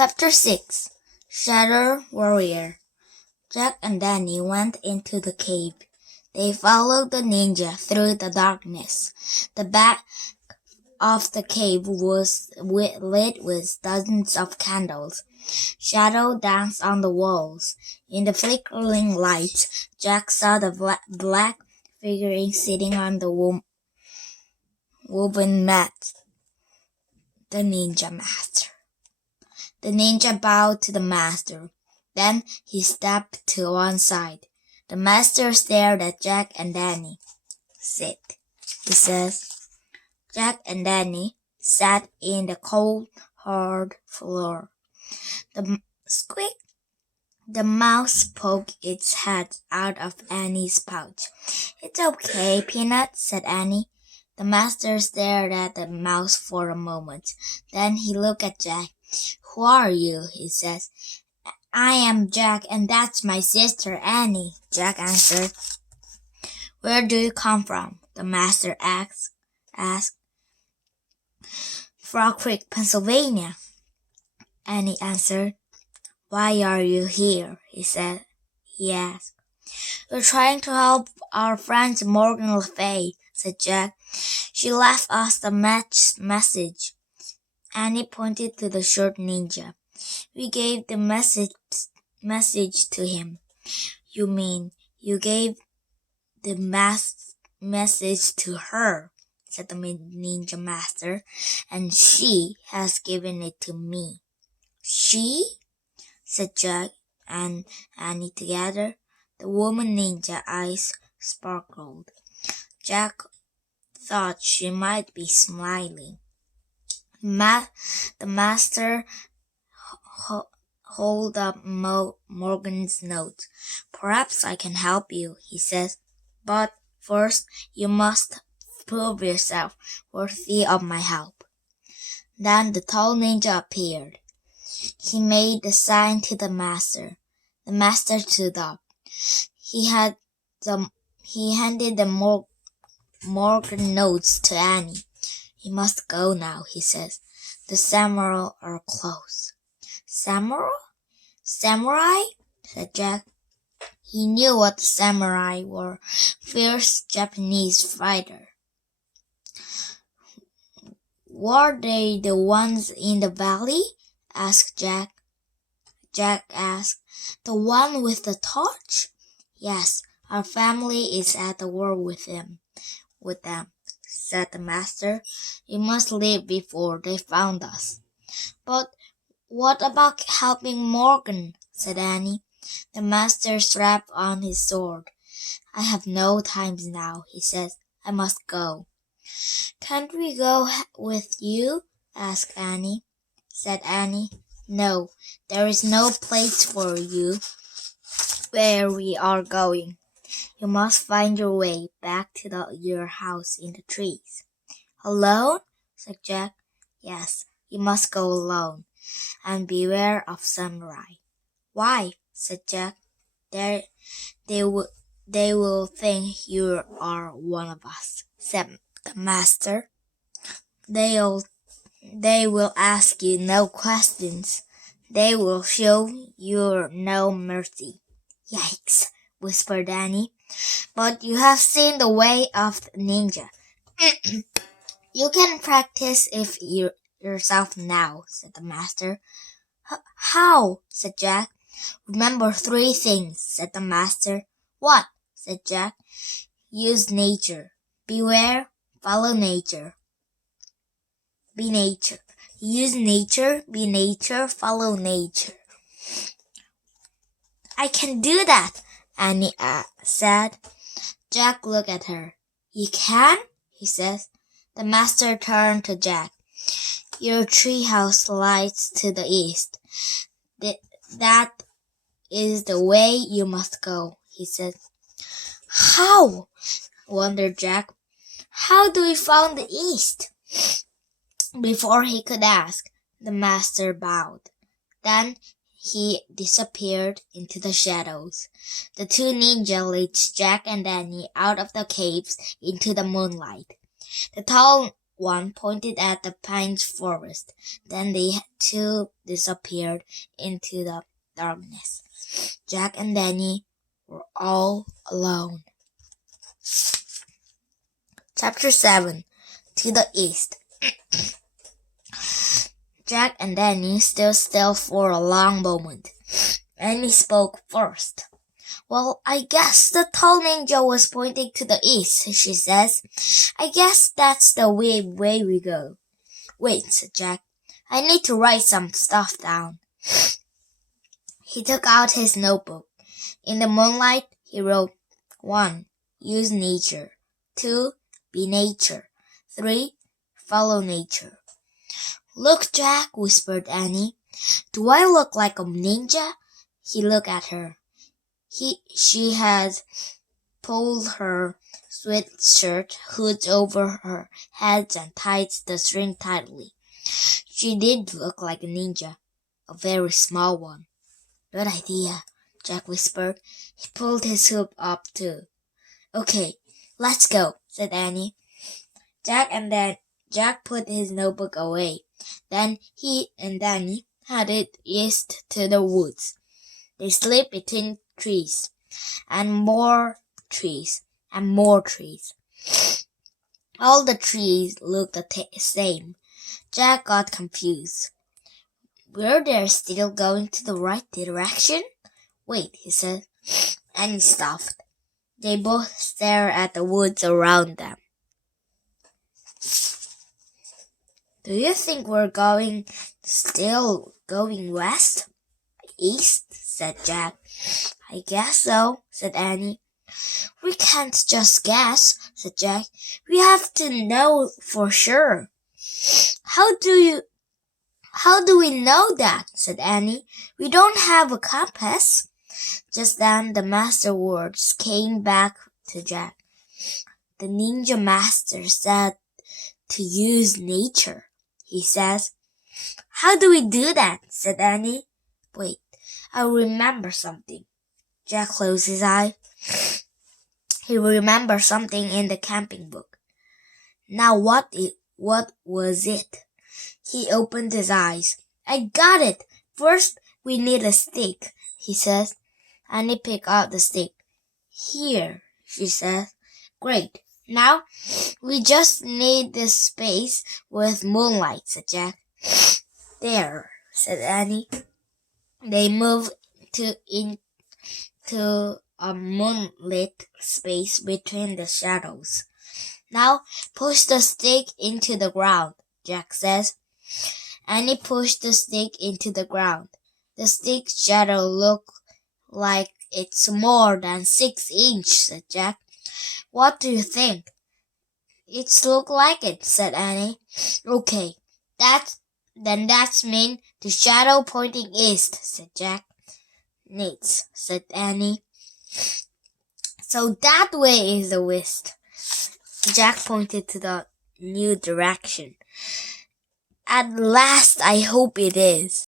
Chapter 6 Shadow Warrior. Jack and Danny went into the cave. They followed the ninja through the darkness. The back of the cave was lit with dozens of candles. Shadow danced on the walls. In the flickering light, Jack saw the black figure sitting on the woven mat. The ninja master. The ninja bowed to the master. Then he stepped to one side. The master stared at Jack and Danny. "Sit," he says. Jack and Danny sat in the cold, hard floor. Squeak! The mouse poked its head out of Annie's pouch. "It's okay, Peanut," said Annie. The master stared at the mouse for a moment. Then he looked at Jack. "Who are you?" he says. "I am Jack, and that's my sister Annie," Jack answered. "Where do you come from?" the master asked. "Frog Creek, Pennsylvania," Annie answered. "Why are you here?" he asked. "We're trying to help our friend Morgan Le Fay," said Jack. "She left us the message." Annie pointed to the short ninja. "We gave the message to him." "You mean you gave the message to her," said the ninja master, "and she has given it to me." "She?" said Jack and Annie together. The woman ninja eyes sparkled. Jack thought she might be smiling. The master held up Morgan's note. "Perhaps I can help you," he says. "But first you must prove yourself worthy of my help." Then the tall ninja appeared. He made the sign to the master. The master stood up. He handed the Morgan notes to Annie. "You must go now," he says. "The samurai are close." Samurai? said Jack. He knew what the samurai were. Fierce Japanese fighter. "Were they the ones in the valley?" asked Jack. Jack asked. "The one with the torch?" "Yes, our family is at war with them," said the master. "We must leave before they found us." "But what about helping Morgan?" said Annie. The master strapped on his sword. "I have no time now," he says. "I must go." "Can't we go with you?" said Annie. "No, there is no place for you where we are going. You must find your way back to your house in the trees." "Alone?" said Jack. "Yes, you must go alone, and beware of samurai." "Why?" said Jack. They will think you are one of us," said the master. They will ask you no questions. They will show you no mercy." "Yikes," whispered Annie. "But you have seen the way of the ninja." "You can practice yourself now," said the master. "How?" said Jack. "Remember 3 things," said the master. "What?" said Jack. "Use nature. Beware. Follow nature. Be nature. Use nature. Be nature. Follow nature." "I can do that," Annie said. Jack looked at her. "You can?" he says. The master turned to Jack. "Your treehouse lies to the east. That is the way you must go," he said. "How?" wondered Jack. "How do we find the east?" Before he could ask, the master bowed. Then he disappeared into the shadows. The 2 ninjas led Jack and Danny out of the caves into the moonlight. The tall one pointed at the pine forest. Then they two disappeared into the darkness. Jack and Danny were all alone. Chapter 7. To the East. Jack and Danny stood still for a long moment. Annie spoke first. Well, I guess the tall ninja was pointing to the east, she says. I guess that's the way we go. Wait, said Jack. I need to write some stuff down. He took out his notebook. In the moonlight, he wrote 1. Use nature. 2. Be nature. 3. Follow nature. Look, Jack, whispered Annie. Do I look like a ninja? He looked at her. She had pulled her sweatshirt hood over her head and tied the string tightly. She did look like a ninja, a very small one. Good idea, Jack whispered. He pulled his hood up too. Okay, let's go, said Annie. Jack put his notebook away. Then he and Danny headed east to the woods. They slipped between trees, and more trees, and more trees. All the trees looked the same. Jack got confused. Were they still going to the right direction? Wait, he said, and he stopped. They both stared at the woods around them. Do you think we're still going west? East, said Jack. I guess so, said Annie. We can't just guess, said Jack. We have to know for sure. How do we know that? Said Annie. We don't have a compass. Just then the master words came back to Jack. The ninja master said to use nature, he says. How do we do that? Said Annie. Wait, I remember something. Jack closed his eye. He remembered something in the camping book. Now what was it? He opened his eyes. I got it. First, we need a stick, he says. Annie picked out the stick. Here, she says. Great. Now, we just need this space with moonlight, said Jack. There, said Annie. They moved into a moonlit space between the shadows. Now, push the stick into the ground, Jack says. Annie pushed the stick into the ground. The stick's shadow looked like it's more than 6 inches, said Jack. What do you think? It's look like it, said Annie. Okay, that's mean the shadow pointing east, said Jack. Neat, said Annie. So that way is the west. Jack pointed to the new direction. At last, I hope it is.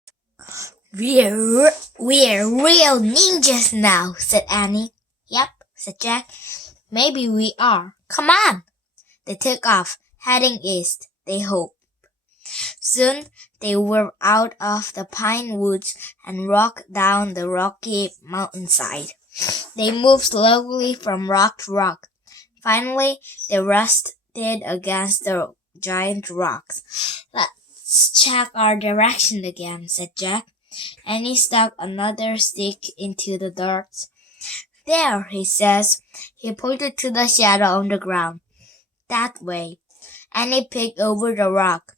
We're real ninjas now, said Annie. Yep, said Jack. Maybe we are. Come on. They took off, heading east, they hoped. Soon they were out of the pine woods and walked down the rocky mountainside. They moved slowly from rock to rock. Finally, they rested against the giant rocks. Let's check our direction again, said Jack. And he stuck another stick into the dirt. There, he says. He pointed to the shadow on the ground. That way. And he picked over the rock.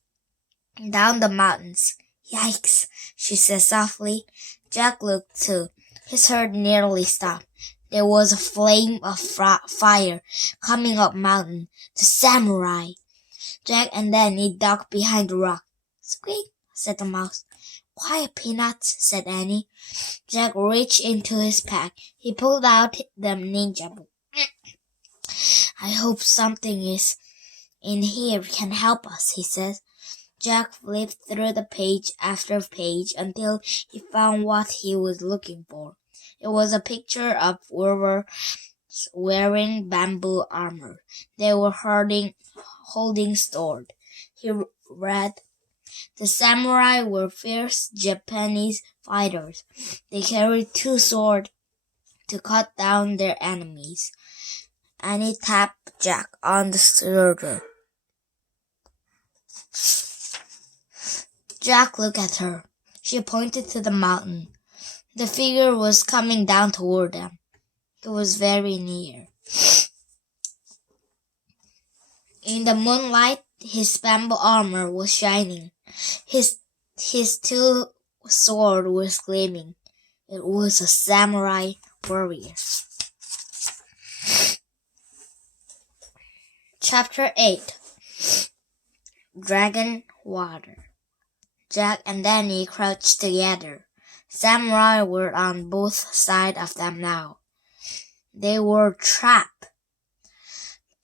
Down the mountains. Yikes, she said softly. Jack looked too. His heart nearly stopped. There was a flame of fire coming up mountain. The samurai. Jack and then he ducked behind the rock. Squeak, said the mouse. Quiet, Peanuts, said Annie. Jack reached into his pack. He pulled out the ninja book. I hope something is in here can help us, he said. Jack flipped through the page after page until he found what he was looking for. It was a picture of warriors wearing bamboo armor. They were holding swords. He read, "The samurai were fierce Japanese fighters. They carried 2 swords to cut down their enemies." Annie tapped Jack on the shoulder. Jack looked at her. She pointed to the mountain. The figure was coming down toward them. It was very near. In the moonlight, his bamboo armor was shining. His 2 swords were gleaming. It was a samurai warrior. Chapter 8. Dragon Water. Jack and Danny crouched together. Samurai were on both sides of them now. They were trapped.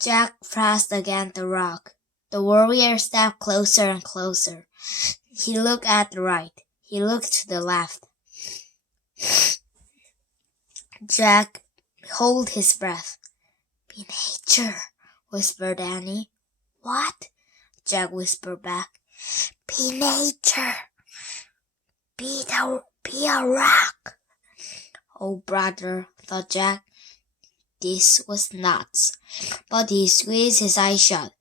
Jack pressed against the rock. The warrior stepped closer and closer. He looked at the right. He looked to the left. Jack held his breath. "Be nature," whispered Annie. "What?" Jack whispered back. "Be nature. Be a rock." "Oh, brother," thought Jack. This was nuts. But he squeezed his eyes shut.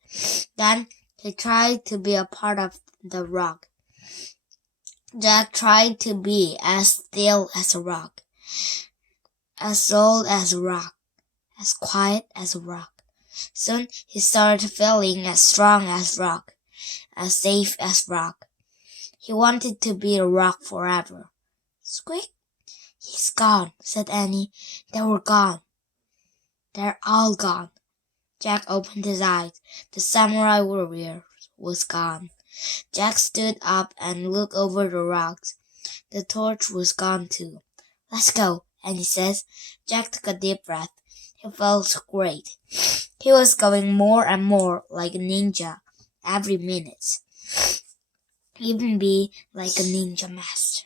Then he tried to be a part of the rock. Jack tried to be as still as a rock, as old as a rock, as quiet as a rock. Soon he started feeling as strong as rock, as safe as rock. He wanted to be a rock forever. Squeak! "He's gone," said Annie. "They were gone. They're all gone." Jack opened his eyes. The samurai warrior was gone. Jack stood up and looked over the rocks. The torch was gone too. "Let's go," Annie says. Jack took a deep breath. He felt great. He was going more and more like a ninja every minute. Even be like a ninja master.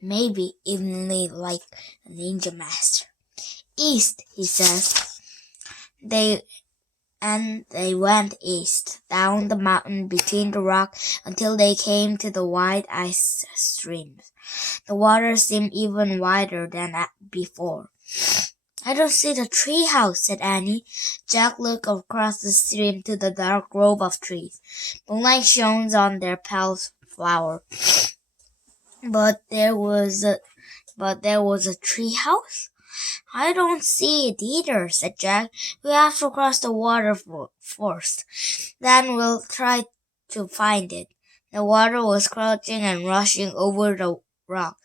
Maybe even like a ninja master. "East," he says. They went east, down the mountain between the rock until they came to the wide ice streams. The water seemed even wider than before. "I don't see the tree house," said Annie. Jack looked across the stream to the dark grove of trees. Moonlight shone on their pale flower. But there was a tree house? "I don't see it either," said Jack. "We have to cross the water first. Then we'll try to find it." The water was crouching and rushing over the rock.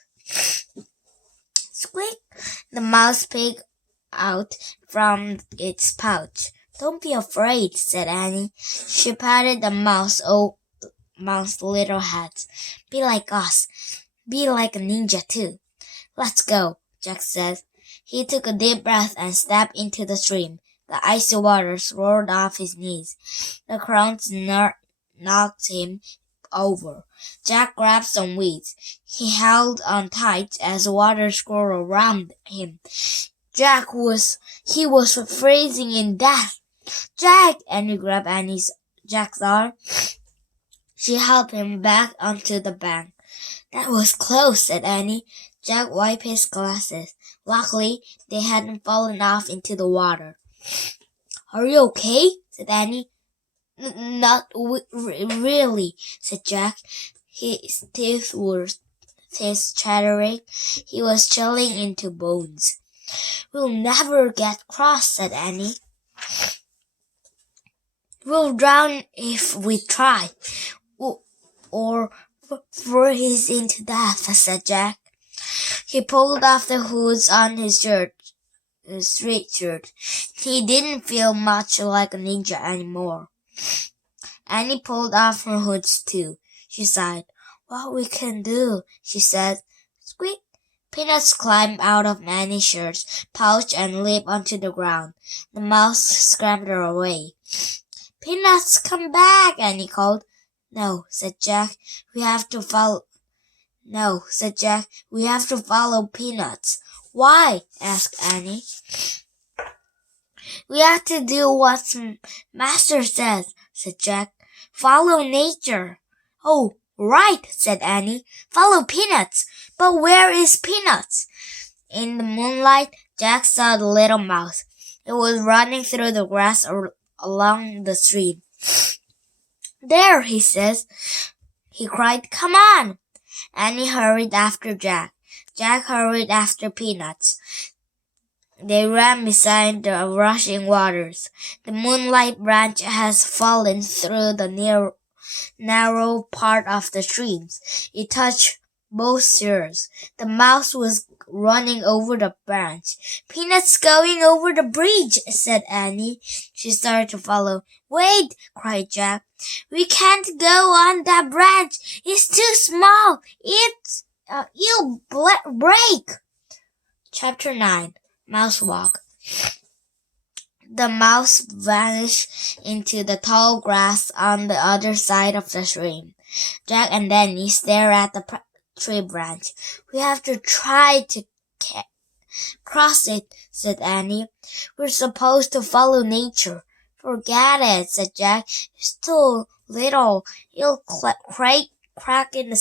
Squeak! The mouse peeked out from its pouch. "Don't be afraid," said Annie. She patted the mouse's little head. "Be like us. Be like a ninja too." "Let's go," Jack said. He took a deep breath and stepped into the stream. The icy water roared off his knees. The currents knocked him over. Jack grabbed some weeds. He held on tight as the water swirled around him. He was freezing in death. "Jack!" Annie grabbed Jack's arm. She helped him back onto the bank. "That was close," said Annie. Jack wiped his glasses. Luckily, they hadn't fallen off into the water. "Are you okay?" said Annie. Not really," said Jack. His teeth were chattering. He was chilling into bones. "We'll never get across," said Annie. "We'll drown if we try, or freeze into death," said Jack. He pulled off the hoods on his street shirt. He didn't feel much like a ninja anymore. Annie pulled off her hoods too. She sighed. "What we can do," she said. Squeak! Peanuts climbed out of Annie's shirt pouch and leaped onto the ground. The mouse scrambled away. "Peanuts, come back!" Annie called. "No," said Jack. We have to follow Peanuts." "Why?" asked Annie. "We have to do what Master says," said Jack. Follow nature. Oh, right, said Annie. Follow Peanuts. But where is Peanuts? In the moonlight, Jack saw the little mouse. It was running through the grass along the stream. There, he says. He cried, come on! Annie hurried after Jack. Jack hurried after Peanuts. They ran beside the rushing waters. The moonlight branch has fallen through the narrow part of the streams. It touched both shores. The mouse was running over the branch. Peanuts going over the bridge, said Annie. She started to follow. Wait, cried Jack. We can't go on that branch. It's too small. You'll break. Chapter 9. Mouse Walk. The mouse vanished into the tall grass on the other side of the stream. Jack and Danny stared at the tree branch. We have to try to cross it, said Annie. We're supposed to follow nature. Forget it, said Jack. It's too little. It'll crack in a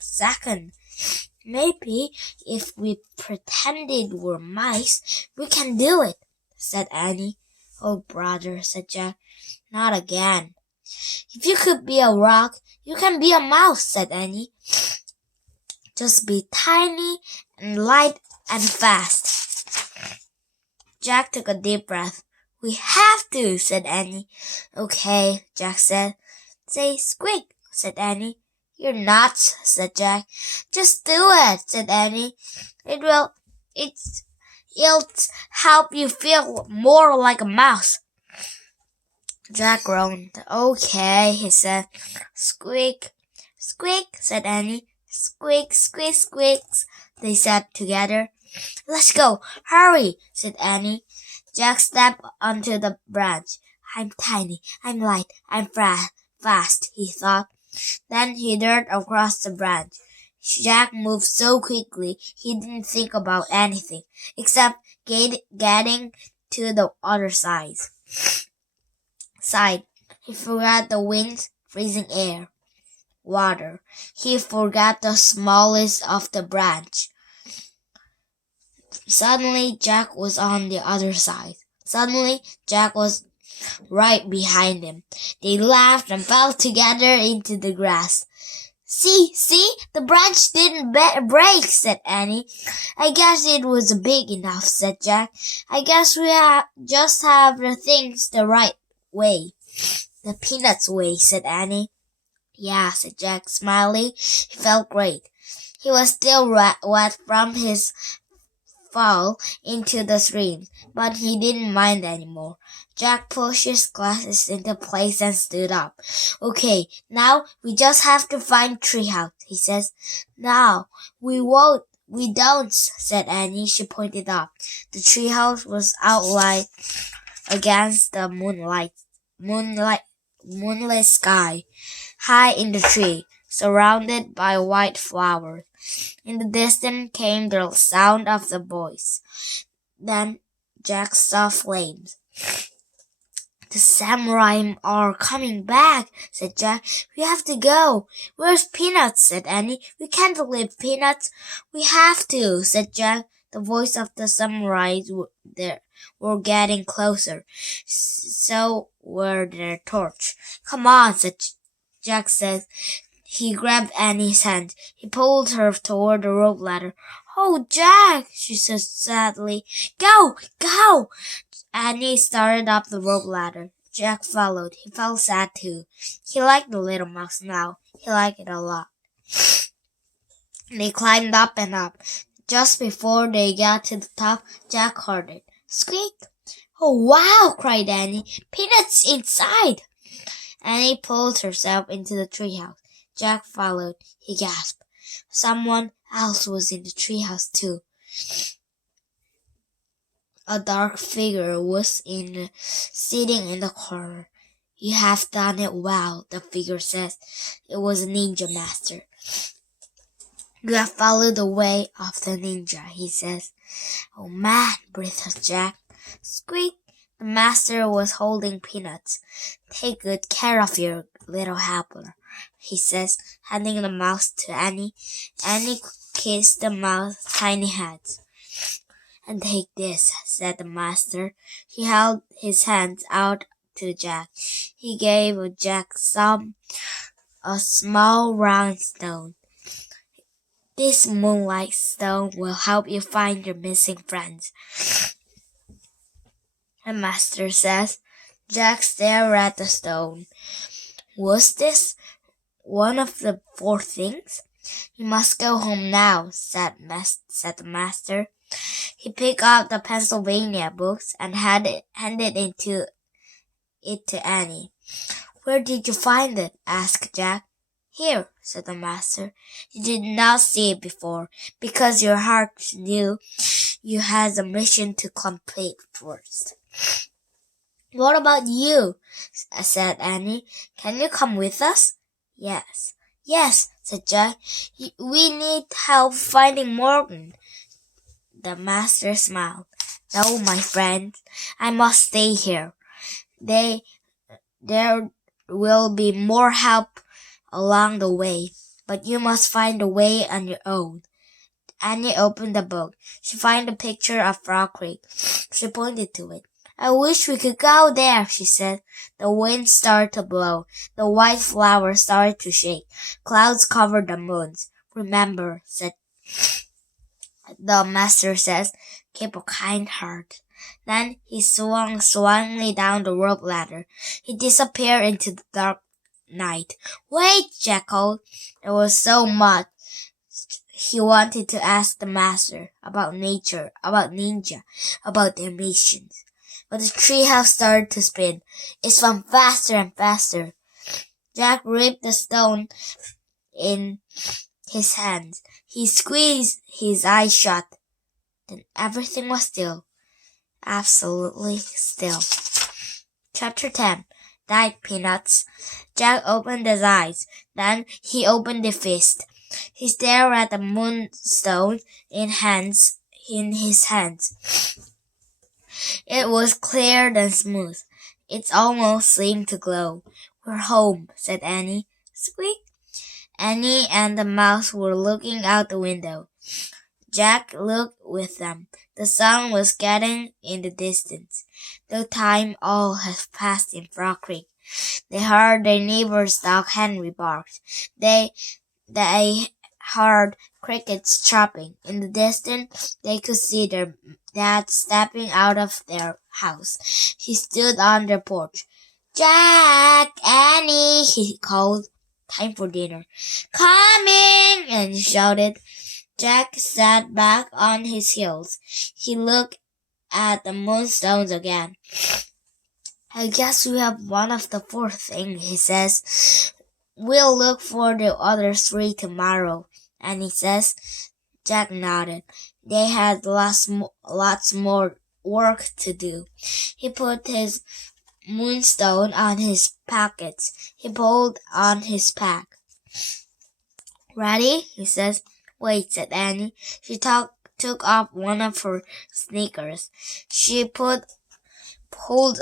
second. Maybe if we pretended we're mice, we can do it, said Annie. Oh, brother, said Jack. Not again. If you could be a rock, you can be a mouse, said Annie. Just be tiny and light and fast. Jack took a deep breath. We have to, said Annie. Okay, Jack said. Say squeak, said Annie. You're nuts, said Jack. Just do it, said Annie. It'll help you feel more like a mouse. Jack groaned. Okay, he said. Squeak, squeak, said Annie. Squeak, squeak, squeaks, they said together. Let's go, hurry, said Annie. Jack stepped onto the branch. I'm tiny, I'm light, I'm fast, he thought. Then he darted across the branch. Jack moved so quickly he didn't think about anything except getting to the other side. He forgot the wind, freezing air, water. He forgot the smallest of the branch. Suddenly, Jack was on the other side. Suddenly, Jack was right behind him. They laughed and fell together into the grass. See, the branch didn't break, said Annie. I guess it was big enough, said Jack. I guess we just have the things the right way. The Peanuts way, said Annie. Yeah, said Jack, smiling. He felt great. He was still wet from his fall into the stream, but he didn't mind anymore. Jack pushed his glasses into place and stood up. Okay, now we just have to find Treehouse, he says. No, we don't, said Annie. She pointed up. The treehouse was outlined against the moonlit sky, high in the tree, surrounded by white flowers. In the distance came the sound of the voice. Then Jack saw flames. The samurai are coming back, said Jack. We have to go. Where's Peanuts, said Annie. We can't leave Peanuts. We have to, said Jack. The voice of the samurais were getting closer. So were their torch. Come on, Jack said. He grabbed Annie's hand. He pulled her toward the rope ladder. Oh, Jack, she said sadly. Go! Annie started up the rope ladder. Jack followed. He felt sad too. He liked the little mouse now. He liked it a lot. They climbed up and up. Just before they got to the top, Jack heard it. Squeak! Oh, wow, cried Annie. Peanuts inside! Annie pulled herself into the treehouse. Jack followed. He gasped. Someone else was in the treehouse too. A dark figure was sitting in the corner. You have done it well, the figure says. It was a ninja master. You have followed the way of the ninja, he says. Oh man, breathed Jack. Squeak! The master was holding Peanuts. Take good care of your little helper, he says, handing the mouse to Annie. Annie kissed the mouse tiny hands. And take this, said the master. He held his hands out to Jack. He gave Jack a small round stone. This moonlight stone will help you find your missing friends, the master says. Jack stared at the stone. Was this one of the 4 things? You must go home now, said the master. He picked up the Pennsylvania books and handed it to Annie. Where did you find it? Asked Jack. Here, said the master. You did not see it before, because your heart knew you had a mission to complete first. What about you? Said Annie. Can you come with us? Yes. Yes, said Jack. We need help finding Morgan. The master smiled. No, my friend, I must stay here. There will be more help along the way, but you must find the way on your own. Annie opened the book. She found a picture of Frog Creek. She pointed to it. I wish we could go there, she said. The wind started to blow. The white flowers started to shake. Clouds covered the moons. Remember, said the master says, keep a kind heart. Then he swung swiftly down the rope ladder. He disappeared into the dark night. Wait, Jack called. There was so much he wanted to ask the master about nature, about Ninja, about their missions. But the treehouse started to spin. It spun faster and faster. Jack ripped the stone in his hands. He squeezed his eyes shut. Then everything was still. Absolutely still. Chapter 10. Night Peanuts. Jack opened his eyes. Then he opened his fist. He stared at the moonstone in his hands. It was clear and smooth. It almost seemed to glow. We're home, said Annie. Squeak. Annie and the mouse were looking out the window. Jack looked with them. The sun was getting in the distance. The time all had passed in Frog Creek. They heard their neighbor's dog Henry bark. They heard crickets chirping. In the distance, they could see their dad stepping out of their house. He stood on their porch. Jack, Annie, he called. Time for dinner. Coming! And he shouted. Jack sat back on his heels. He looked at the moonstones again. I guess we have one of the 4 things, he says. We'll look for the other 3 tomorrow. And he says. Jack nodded. They had lots more work to do. He put his moonstone on his pockets. He pulled on his pack. Ready? He says. Wait, said Annie. She took off one of her sneakers. She pulled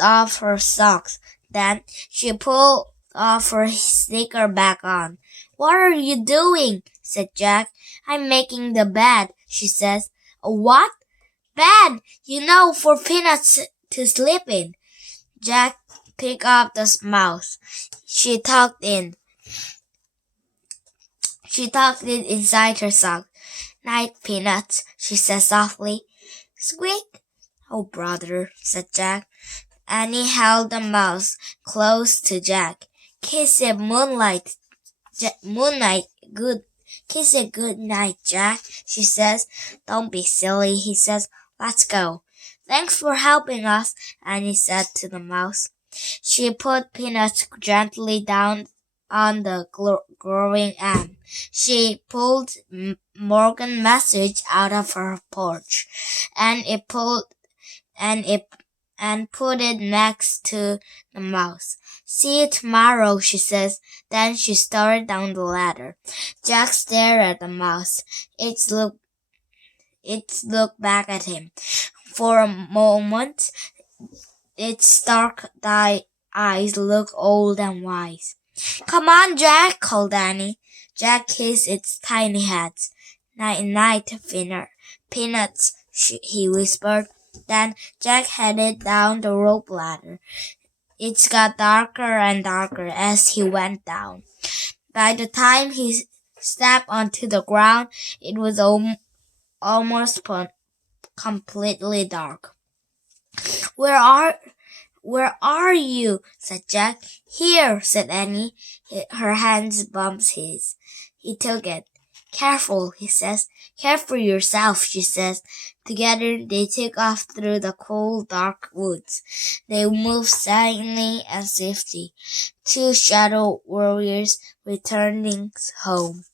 off her socks. Then she pulled off her sneaker back on. What are you doing? Said Jack. I'm making the bed, she says. A what? Bed, for Peanuts to sleep in. Jack picked up the mouse. She tucked it inside her sock. Night, Peanuts, she said softly. Squeak. Oh, brother, said Jack. Annie held the mouse close to Jack. Kiss it, Moonlight, Kiss it good night, Jack, she says. Don't be silly, he says. Let's go. Thanks for helping us, Annie said to the mouse. She put Peanuts gently down on the growing arm. She pulled Morgan's message out of her porch, and put it next to the mouse. See you tomorrow, she says. Then she started down the ladder. Jack stared at the mouse. It looked back at him. For a moment, its dark eyes looked old and wise. Come on, Jack, called Annie. Jack kissed its tiny heads. Night-night, Peanuts, he whispered. Then Jack headed down the rope ladder. It got darker and darker as he went down. By the time he stepped onto the ground, it was almost completely dark. Where are you? Said Jack. Here, said Annie. Her hands bumped his. He took it. Careful, he says. Care for yourself, she says. Together they took off through the cool, dark woods. They moved silently and swiftly, two shadow warriors returning home.